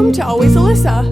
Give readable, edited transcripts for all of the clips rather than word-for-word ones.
welcome to Always Alyssa.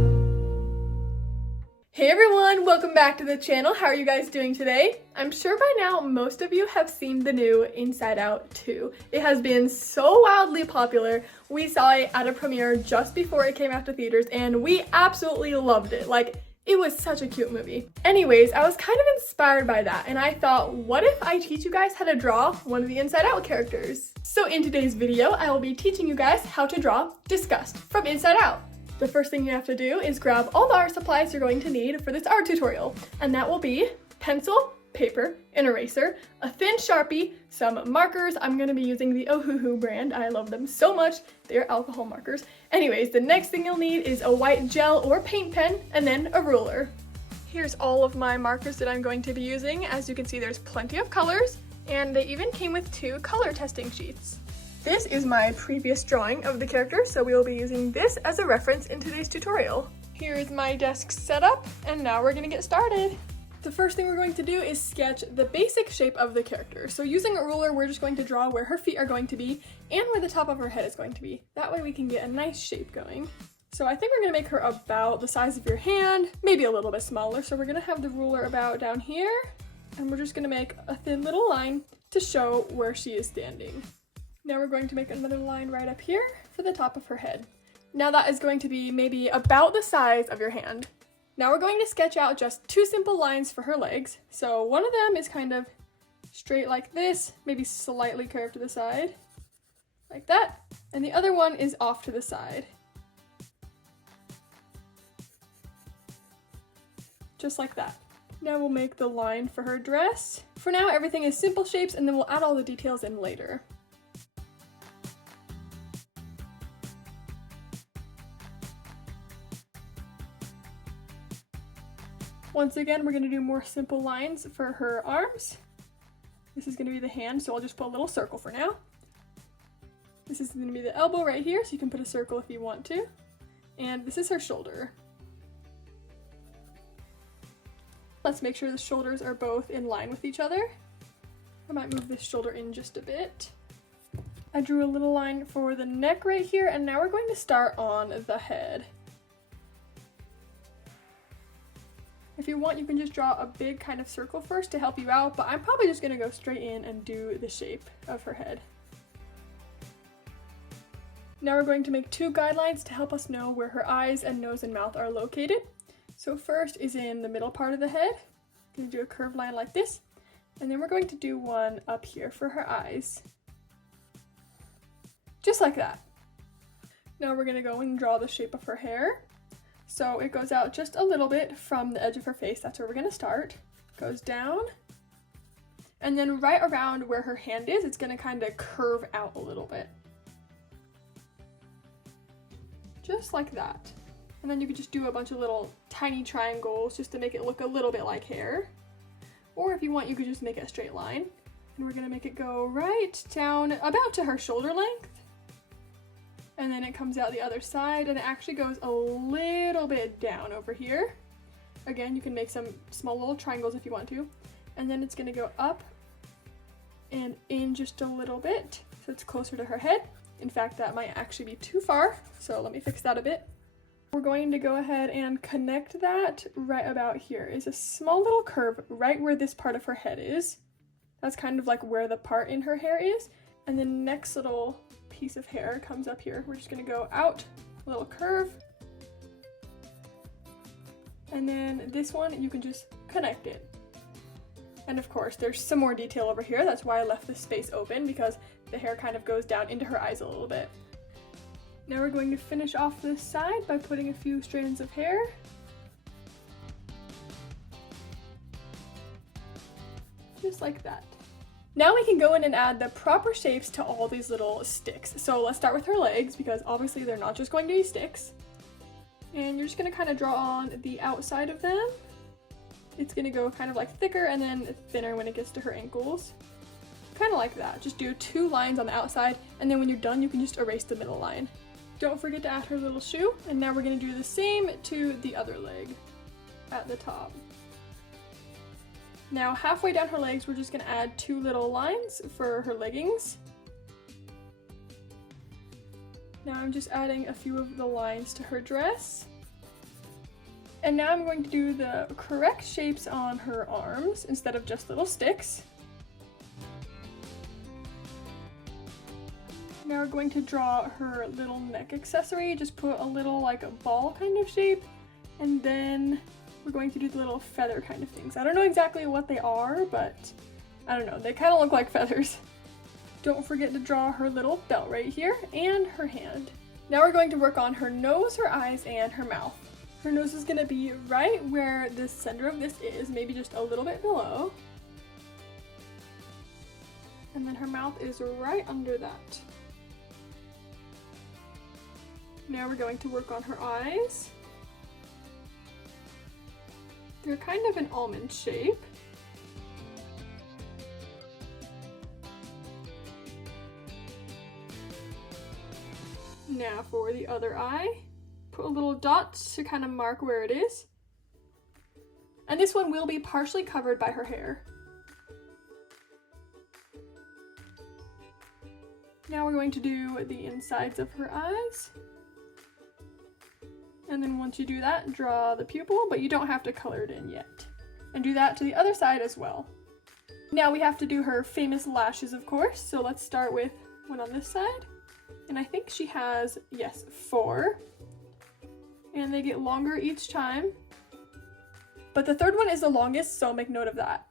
Hey everyone, welcome back to the channel. How are you guys doing today? I'm sure by now most of you have seen the new Inside Out 2. It has been so wildly popular. We saw it at a premiere just before it came out to theaters and we absolutely loved it. Like, it was such a cute movie. Anyways, I was kind of inspired by that and I thought, what if I teach you guys how to draw one of the Inside Out characters? So in today's video, I will be teaching you guys how to draw Disgust from Inside Out. The first thing you have to do is grab all the art supplies you're going to need for this art tutorial, and that will be pencil, paper, an eraser, a thin Sharpie, some markers. I'm going to be using the Ohuhu brand. I love them so much. They're alcohol markers. Anyways, the next thing you'll need is a white gel or paint pen, and then a ruler. Here's all of my markers that I'm going to be using. As you can see, there's plenty of colors, and they even came with 2 color testing sheets. This is my previous drawing of the character, so we will be using this as a reference in today's tutorial. Here is my desk setup, and now we're gonna get started. The first thing we're going to do is sketch the basic shape of the character. So using a ruler, we're just going to draw where her feet are going to be and where the top of her head is going to be. That way we can get a nice shape going. So I think we're gonna make her about the size of your hand, maybe a little bit smaller. So we're gonna have the ruler about down here, and we're just gonna make a thin little line to show where she is standing. Now we're going to make another line right up here for the top of her head. Now that is going to be maybe about the size of your hand. Now we're going to sketch out just 2 simple lines for her legs. So one of them is kind of straight like this, maybe slightly curved to the side, like that. And the other one is off to the side. Just like that. Now we'll make the line for her dress. For now, everything is simple shapes, and then we'll add all the details in later. Once again, we're going to do more simple lines for her arms. This is going to be the hand, so I'll just put a little circle for now. This is going to be the elbow right here, so you can put a circle if you want to. And this is her shoulder. Let's make sure the shoulders are both in line with each other. I might move this shoulder in just a bit. I drew a little line for the neck right here, and now we're going to start on the head. If you want, you can just draw a big kind of circle first to help you out, but I'm probably just going to go straight in and do the shape of her head. Now we're going to make 2 guidelines to help us know where her eyes and nose and mouth are located. So first is in the middle part of the head. I'm going to do a curved line like this, and then we're going to do one up here for her eyes. Just like that. Now we're going to go and draw the shape of her hair. So it goes out just a little bit from the edge of her face. That's where we're going to start. Goes down. And then right around where her hand is, it's going to kind of curve out a little bit. Just like that. And then you could just do a bunch of little tiny triangles just to make it look a little bit like hair. Or if you want, you could just make it a straight line. And we're going to make it go right down about to her shoulder length. And then it comes out the other side, and it actually goes a little bit down over here. Again, you can make some small little triangles if you want to. And then it's going to go up and in just a little bit, so it's closer to her head. In fact, that might actually be too far, so let me fix that a bit. We're going to go ahead and connect that right about here. Is a small little curve right where this part of her head is. That's kind of like where the part in her hair is. And the next little piece of hair comes up here. We're just going to go out a little curve, and then this one you can just connect it. And of course there's some more detail over here. That's why I left this space open, because the hair kind of goes down into her eyes a little bit. Now we're going to finish off this side by putting a few strands of hair. Just like that. Now we can go in and add the proper shapes to all these little sticks. So let's start with her legs, because obviously they're not just going to be sticks. And you're just going to kind of draw on the outside of them. It's going to go kind of like thicker and then thinner when it gets to her ankles. Kind of like that. Just do 2 lines on the outside, and then when you're done, you can just erase the middle line. Don't forget to add her little shoe, and now we're going to do the same to the other leg at the top. Now halfway down her legs, we're just going to add 2 little lines for her leggings. Now I'm just adding a few of the lines to her dress. And now I'm going to do the correct shapes on her arms instead of just little sticks. Now we're going to draw her little neck accessory. Just put a little like a ball kind of shape, and then we're going to do the little feather kind of things. I don't know exactly what they are, but I don't know, they kind of look like feathers. Don't forget to draw her little belt right here and her hand. Now we're going to work on her nose, her eyes, and her mouth. Her nose is going to be right where the center of this is, maybe just a little bit below. And then her mouth is right under that. Now we're going to work on her eyes. They're kind of an almond shape. Now for the other eye, put a little dot to kind of mark where it is. And this one will be partially covered by her hair. Now we're going to do the insides of her eyes. And then once you do that, draw the pupil, but you don't have to color it in yet. And do that to the other side as well. Now we have to do her famous lashes, of course. So let's start with one on this side. And I think she has, yes, 4. And they get longer each time. But the third one is the longest, so make note of that.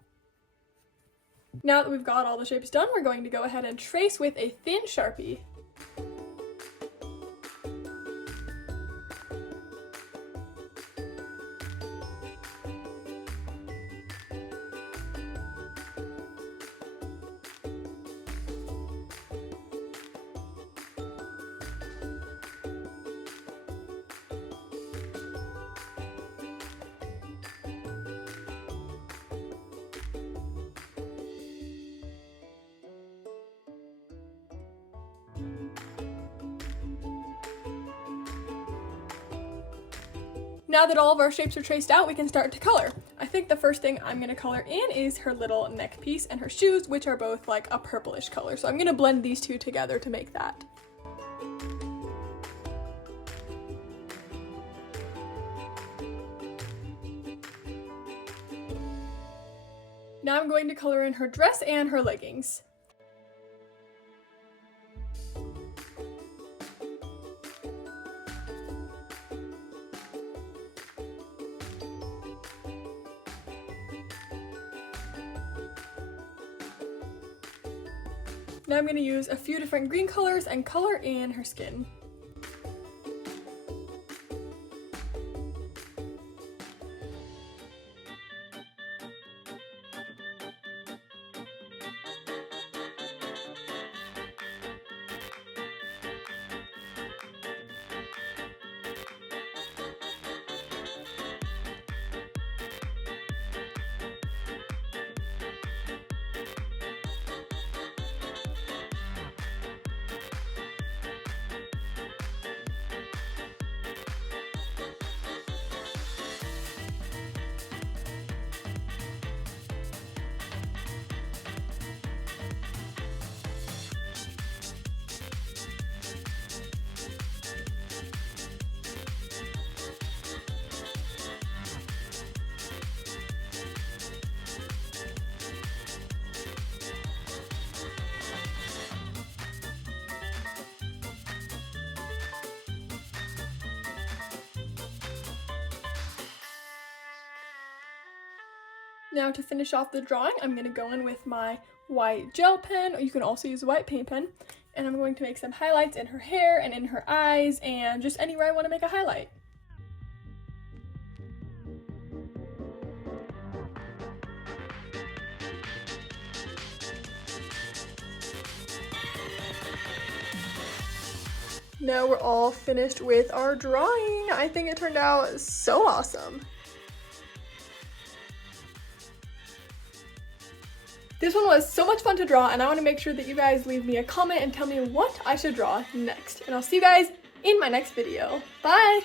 Now that we've got all the shapes done, we're going to go ahead and trace with a thin Sharpie. Now that all of our shapes are traced out, we can start to color. I think the first thing I'm going to color in is her little neck piece and her shoes, which are both like a purplish color. So I'm going to blend these two together to make that. Now I'm going to color in her dress and her leggings. Now I'm going to use a few different green colors and color in her skin. Now to finish off the drawing, I'm going to go in with my white gel pen, or you can also use a white paint pen, and I'm going to make some highlights in her hair and in her eyes and just anywhere I want to make a highlight. Now we're all finished with our drawing. I think it turned out so awesome. This one was so much fun to draw, and I want to make sure that you guys leave me a comment and tell me what I should draw next. And I'll see you guys in my next video. Bye!